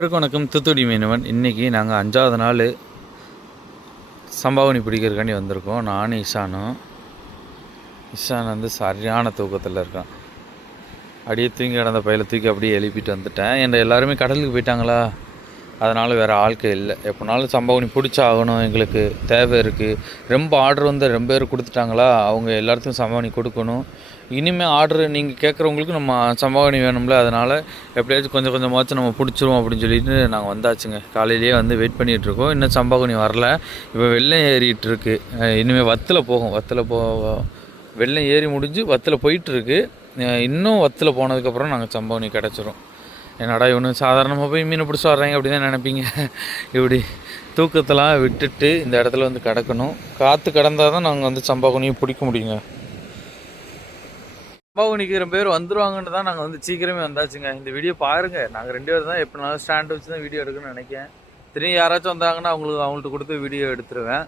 வணக்கம். தூத்துக்குடி மீனவன். இன்றைக்கி நாங்கள் அஞ்சாவது நாள் சம்பாவனி பிடிக்கிறதுக்காண்டி வந்திருக்கோம். நானும் இஷானும். இஷான் வந்து சரியான தூக்கத்தில் இருக்கான். அப்படியே தூங்கி கிடந்த பையில தூக்கி அப்படியே எழுப்பிட்டு வந்துட்டேன். என் எல்லாருமே கடலுக்கு போயிட்டாங்களா? அதனால் வேறு ஆட்கள் இல்லை. எப்போனாலும் சம்பவனி பிடிச்சாகணும். எங்களுக்கு தேவை இருக்குது ரொம்ப ஆர்டர் வந்து ரொம்ப பேர் கொடுத்துட்டாங்களா? அவங்க எல்லாத்துக்கும் சம்பவனி கொடுக்கணும். இனிமேல் ஆர்டர் நீங்கள் கேட்குறவங்களுக்கு நம்ம சம்பவனி வேணும்ல அதனால் எப்படியாச்சும் கொஞ்சம் கொஞ்சமாச்சும் நம்ம பிடிச்சிருவோம் அப்படின்னு சொல்லிட்டு நாங்கள் வந்தாச்சுங்க. காலையிலேயே வந்து வெயிட் பண்ணிகிட்ருக்கோம் இன்னும் சம்பவனி வரல. இப்போ வெள்ளம் ஏறிட்டு இருக்கு இனிமேல் வத்தில் போகும். வத்தில் போ வெள்ளம் ஏறி முடிஞ்சு வத்தில் போயிட்டுருக்கு. இன்னும் வத்தில் போனதுக்கப்புறம் நாங்கள் சம்பவனி கிடச்சிரும். என்னடா இவனு சாதாரணமாக போய் மீனை பிடிச்சி வர்றாங்க அப்படி தான் நினைப்பீங்க. இப்படி தூக்கத்தெல்லாம் விட்டுட்டு இந்த இடத்துல வந்து கிடக்கணும். காற்று கிடந்தால் தான் நாங்கள் வந்து சம்பாகுனியும் பிடிக்க முடியுங்க. சம்பாகுனிக்கு நிற்கிற பேர் வந்துருவாங்கன்னு தான் நாங்கள் வந்து சீக்கிரமே வந்தாச்சுங்க. இந்த வீடியோ பாருங்கள் நாங்கள் ரெண்டு பேர் தான் எப்படினாலும் ஸ்டாண்ட் வச்சு தான் வீடியோ எடுக்கணும்னு நினைக்கிறேன். திரும்பி யாராச்சும் வந்தாங்கன்னா அவங்களுக்கு அவங்கள்ட்ட கொடுத்து வீடியோ எடுத்துருவேன்.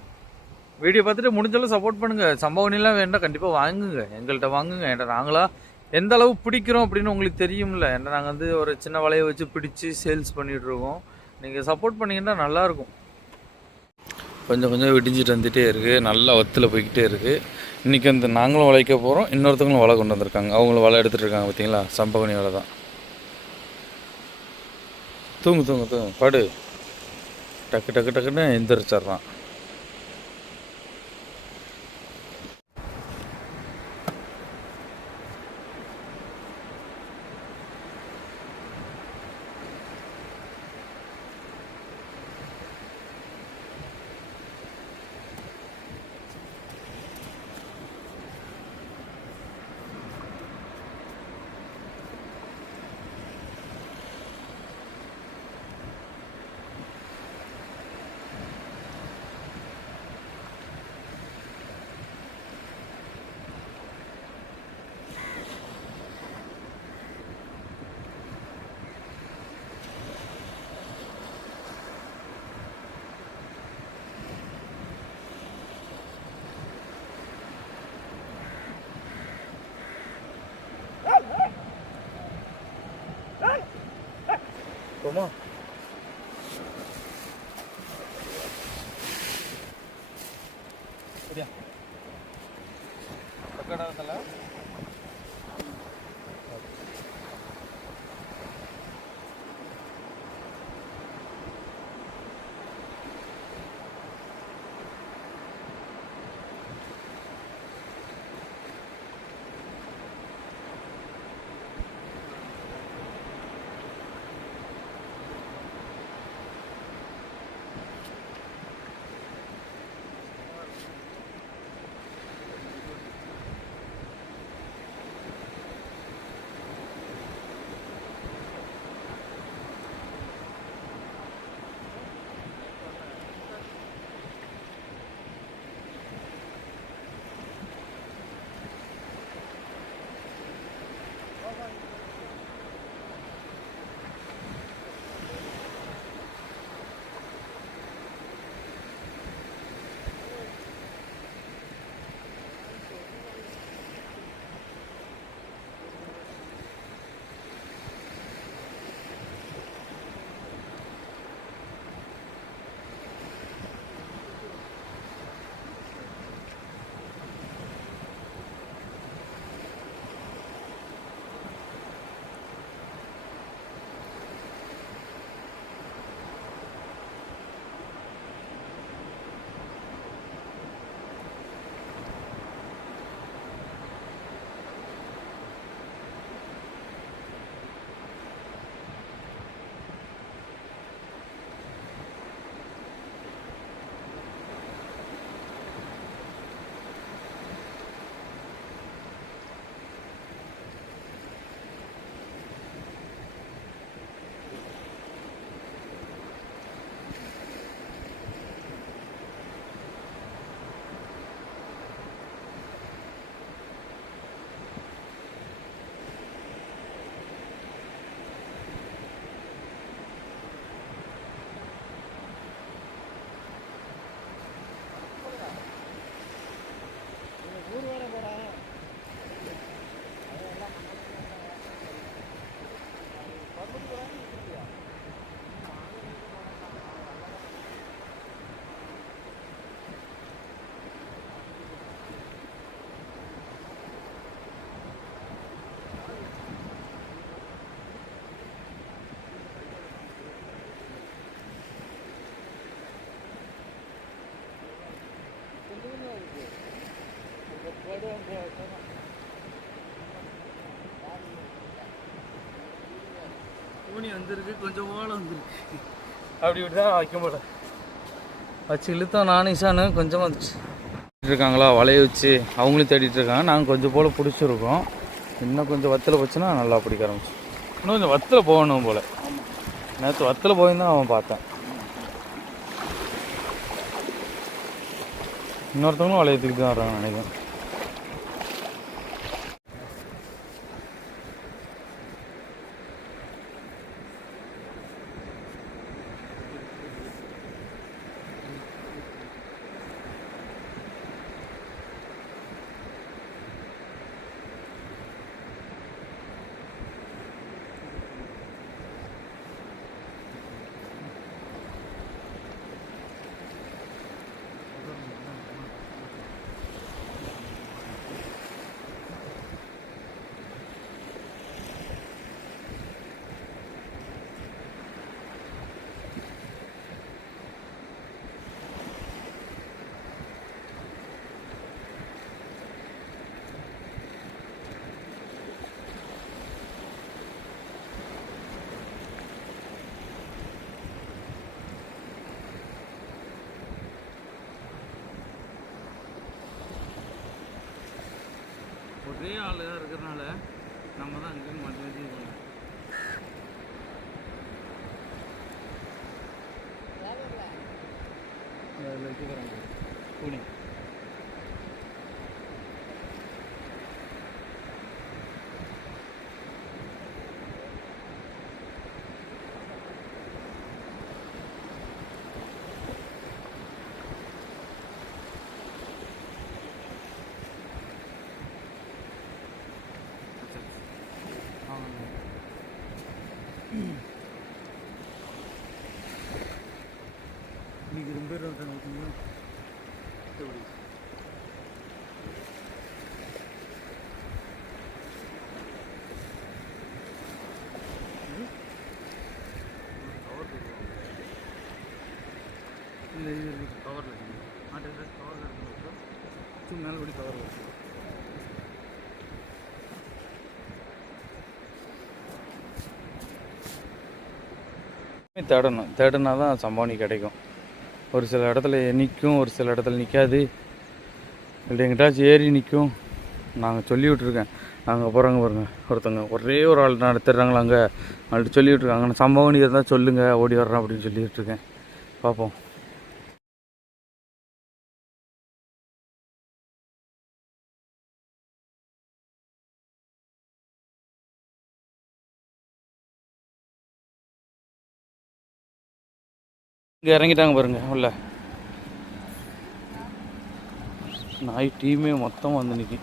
வீடியோ பார்த்துட்டு முடிஞ்சாலும் சப்போர்ட் பண்ணுங்கள் சம்பவனிலாம் வேண்டாம் கண்டிப்பாக வாங்குங்க. எங்கள்கிட்ட வாங்குங்க. ஏன்டா நாங்களாம் எந்த அளவு பிடிக்கிறோம் அப்படின்னு உங்களுக்கு தெரியும்ல. ஏன்னா நாங்கள் வந்து ஒரு சின்ன வலையை வச்சு பிடிச்சி சேல்ஸ் பண்ணிகிட்ருக்கோம் நீங்கள் சப்போர்ட் பண்ணீங்கன்னா நல்லாயிருக்கும் கொஞ்சம் கொஞ்சம் விடிஞ்சிட்டு வந்துகிட்டே இருக்குது நல்லா ஒத்தில் போய்கிட்டே இருக்குது இன்றைக்கி வந்து நாங்களும் வளைக்க போகிறோம் இன்னொருத்தவங்களும் வலை கொண்டு வந்திருக்காங்க. அவங்களும் வலை எடுத்துகிட்டு இருக்காங்க பார்த்தீங்களா சம்பவனி வலை தான். தூங்கு தூங்கு தூங்கு. படு. டக்கு டக்கு டக்குன்னு எந்திரிச்சிட்றான். ஊனி வந்திருக்கு கொஞ்சம் ஓலை வந்திருக்கு. அப்படி இப்படி தான் வைக்க போல வச்சு இழுத்தோம் நானும் இசானு கொஞ்சமாக வந்துச்சு இருக்காங்களா வளைய வச்சு அவங்களும் தேடிட்டு இருக்காங்க. நாங்கள் கொஞ்சம் போல் பிடிச்சிருக்கோம். இன்னும் கொஞ்சம் வத்தில் போச்சுன்னா நல்லா பிடிக்க ஆரம்பிச்சு. இன்னும் கொஞ்சம் வத்தில் போகணும் போல். நேற்று வத்தில் போயிருந்தான் அவன் பார்த்தேன். இன்னொருத்தவங்களும் வளையத்துக்கிட்டு தான் வர்றாங்க நினைக்கிறேன். ஒரே ஆள் இருக்கிறனால நம்ம தான் அங்கேருந்து மாற்றி இது பண்ணணும். அதுல வச்சுக்கிறாங்க. பூனி. இன்னைக்கு ரொம்ப பேர் பார்த்தீங்களா? எப்படி? இல்ல, இது இருக்கு. coverல இருக்கு. மாட்டு dress coverல இருக்குன்னு சும்மா மேலே படி கவரில் இருக்கு தேடணும் தேடினா தான் சம்பாவனி கிடைக்கும் ஒரு சில இடத்துல நிற்கும் ஒரு சில இடத்துல நிற்காது. இல்லை எங்கிட்டாச்சும் ஏறி நிற்கும். நாங்கள் சொல்லி விட்ருக்கேன் நாங்கள் போகிறாங்க பாருங்க. ஒருத்தங்க ஒரே ஒரு ஆள் நடத்துடுறாங்களா அங்கே? அவங்கள்ட்ட சொல்லி விட்ருக்காங்க சம்பவம் இருந்தால் சொல்லுங்கள் ஓடி வர்றேன் அப்படின்னு சொல்லி இருக்கேன் பார்ப்போம். இங்கே இறங்கிட்டாங்க பாருங்க உள்ள. நாய் டீமே மொத்தம் வந்து நிற்கி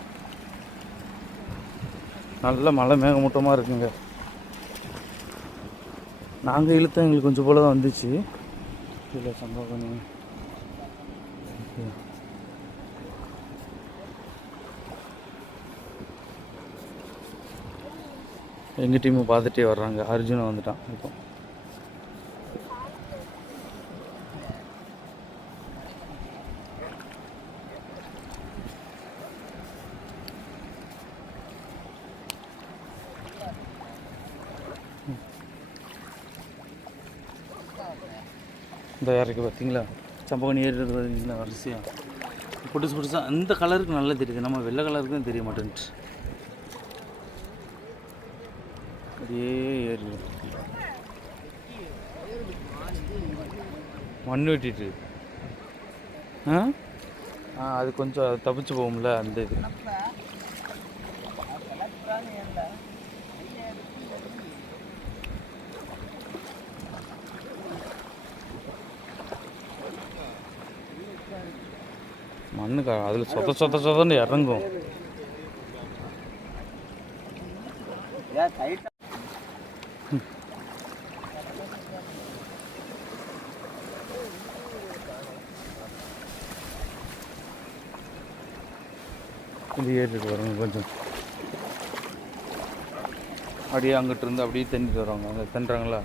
நல்ல மழை மேகமூட்டமாக இருக்குங்க. நாங்கள் இழுத்தோம் எங்களுக்கு கொஞ்சம் போல தான் வந்துச்சு. இல்லை சம்பவம் எங்கள் டீமை பார்த்துட்டே வர்றாங்க. அர்ஜுனை வந்துட்டான். இப்போ இந்த இறக்கி பார்த்தீங்களா சம்பவம் ஏறுறது பார்த்தீங்களா வரிசையாக புதுசு புதுசாக அந்த கலருக்கு நல்லா தெரியுது. நம்ம வெள்ளை கலருக்கு தான் தெரிய மாட்டேன்ட்டு. அப்படியே ஏறி மண் வெட்டிட்டு. ஆ? அது கொஞ்சம் தப்பிச்சு போகும்ல அந்த இது. மண்ணு அதில் சொத்த சொத்த சொதன்னு இறங்கும். இது ஏறிட்டு வருங்க கொஞ்சம். அப்படியே அங்கிட்டு இருந்து அப்படியே தண்ணிட்டு வருவாங்க அங்கே தண்டுறாங்களா?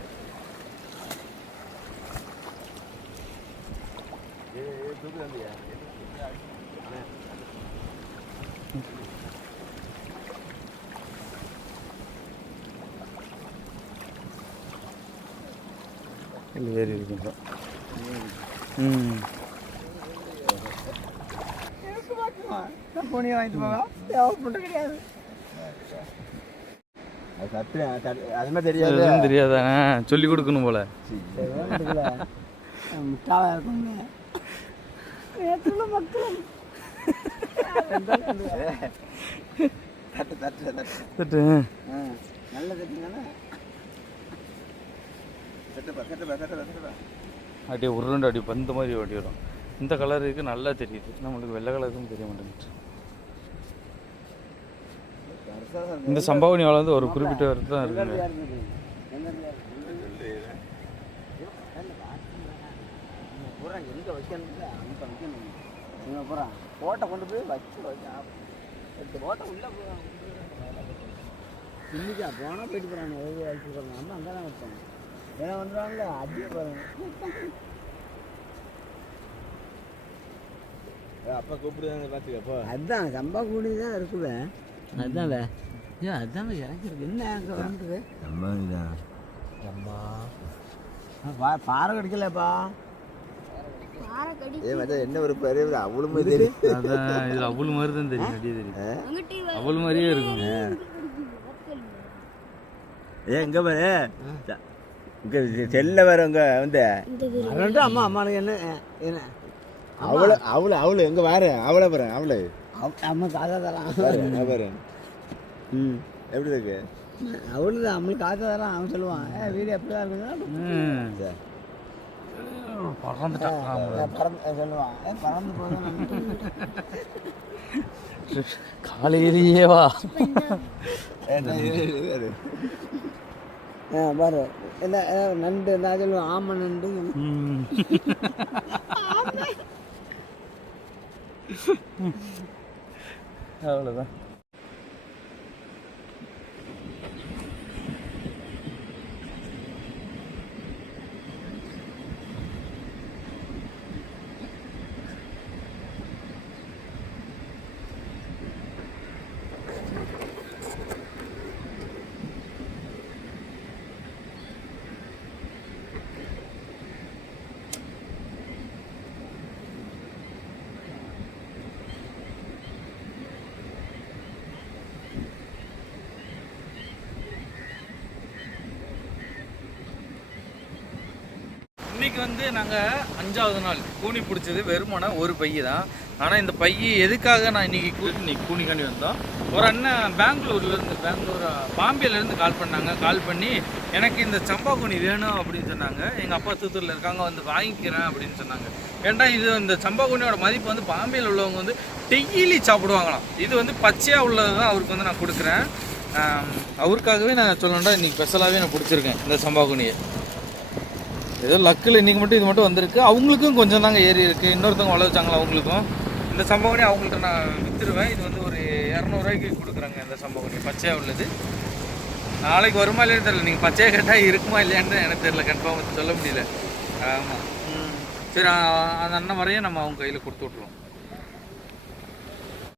இல்லை ஏறி இருக்குங்க. ம். வாங்கிட்டு போவா? தேவைப்பட்டு கிடையாது. தெரியாதானே? சொல்லி கொடுக்கணும் போல. தட்டு தட்டு தட்டு. தட்டு. ஆ, நல்ல அப்படியே உருண்டு அப்படி பந்து மாதிரி ஓடி வரும். இந்த கலருக்கு நல்லா தெரியுது. நம்மளுக்கு வெள்ளை கலருக்கும் தெரிய மாட்டேங்குது. இந்த சம்பாவனி வளர்ந்து ஒரு குறிப்பிட்ட வரத்து தான் போறான். கோட்டை கொண்டு போய் வச்சு கோட்டை உள்ள போறான். இன்னைக்கா போனா போயிட்டு நம்ம அங்கே தான் வைப்போம் ஏன்னா வந்துடுவாங்களே அப்படியே பாருங்க. அப்பா கூப்பிடுவாங்க பார்த்துக்கப்போ அதுதான் சம்பா கூடி தான் இருக்குது அதுதான்ல ஏன் அதான் இறங்கிருக்கு என்ன அங்கே வந்துருக்கு? பா பாறை கிடைக்கலப்பா என்ன ஒரு பெரிய அவ்வளவு தெரியும் அதான் இது அவ்வளோ மாதிரி தான் தெரியும் அப்படியே தெரியும். அவ்வளோ மாதிரியே இருக்குங்க ஏ இங்க பாரு. செல்ல வேற இங்க வந்து அம்மா அம்மானுக்கு என்ன என்ன? அவள அவள அவள எங்க வாரு? அவளை பாரு அவளை. அவ- அம்மா காசா தரான். பாரு ம். எப்படி இருக்கு? அவளுக்கு அம்மளுக்கு காசா தரான் அவன் சொல்லுவான். ஏ வீடு எப்படி தான் இருக்குதுன்னா. பறந்து சொல்லுவான். ஏ பறந்து போதும் காலையிலேயே வா. ஆ பாரு. என்ன நண்டு நான் சொல்லுவேன் ஆமை நண்டு. அவ்வளோதான் இன்னைக்கு வந்து நாங்கள் அஞ்சாவது நாள். கூனி பிடிச்சது வெறுமனை ஒரு பைய தான். ஆனால் இந்த பைய எதுக்காக நான் இன்னைக்கு கூ- இன்னைக்கு கூனிக்காண்டி வந்தோம்? ஒரு அண்ணன் பெங்களூர்லேருந்து பெங்களூர் பாம்பேலேருந்து கால் பண்ணாங்க. கால் பண்ணி எனக்கு இந்த சம்பா கூனி வேணும் அப்படின்னு சொன்னாங்க. எங்கள் அப்பா தூத்தூரில் இருக்காங்க வந்து வாங்கிக்கிறேன் அப்படின்னு சொன்னாங்க. ஏன்டா இது இந்த சம்பா கூனியோட மதிப்பு வந்து பாம்பேயில் உள்ளவங்க வந்து டெய்லி சாப்பிடுவாங்களாம். இது வந்து பச்சையாக உள்ளது தான் அவருக்கு வந்து நான் கொடுக்குறேன். அவருக்காகவே நான் சொல்லணும்டா இன்றைக்கி ஸ்பெஷலாகவே நான் பிடிச்சிருக்கேன் இந்த சம்பா கூனியை. ஏதோ லக்கில் இன்றைக்கி மட்டும் இது மட்டும் வந்திருக்கு. அவங்களுக்கும் கொஞ்சம் தாங்க ஏறி இருக்குது இன்னொருத்தவங்க வள வச்சாங்களா அவங்களுக்கும்? இந்த சம்பவனே அவங்கள்ட்ட நான் விற்றுருவேன் இது வந்து ஒரு இரநூறுவாய்க்கு கொடுக்குறாங்க இந்த சம்பவனி பச்சையாக உள்ளது. நாளைக்கு வருமா இல்லையான்னு தெரியல. நீங்கள் பச்சையாக கேட்டால் இருக்குமா இல்லையான்னு எனக்கு தெரியல. கன்ஃபார்ம் சொல்ல முடியல. ஆமாம் சரி அந்த அண்ணன் வரையும் நம்ம அவங்க கையில் கொடுத்து விட்ருவோம்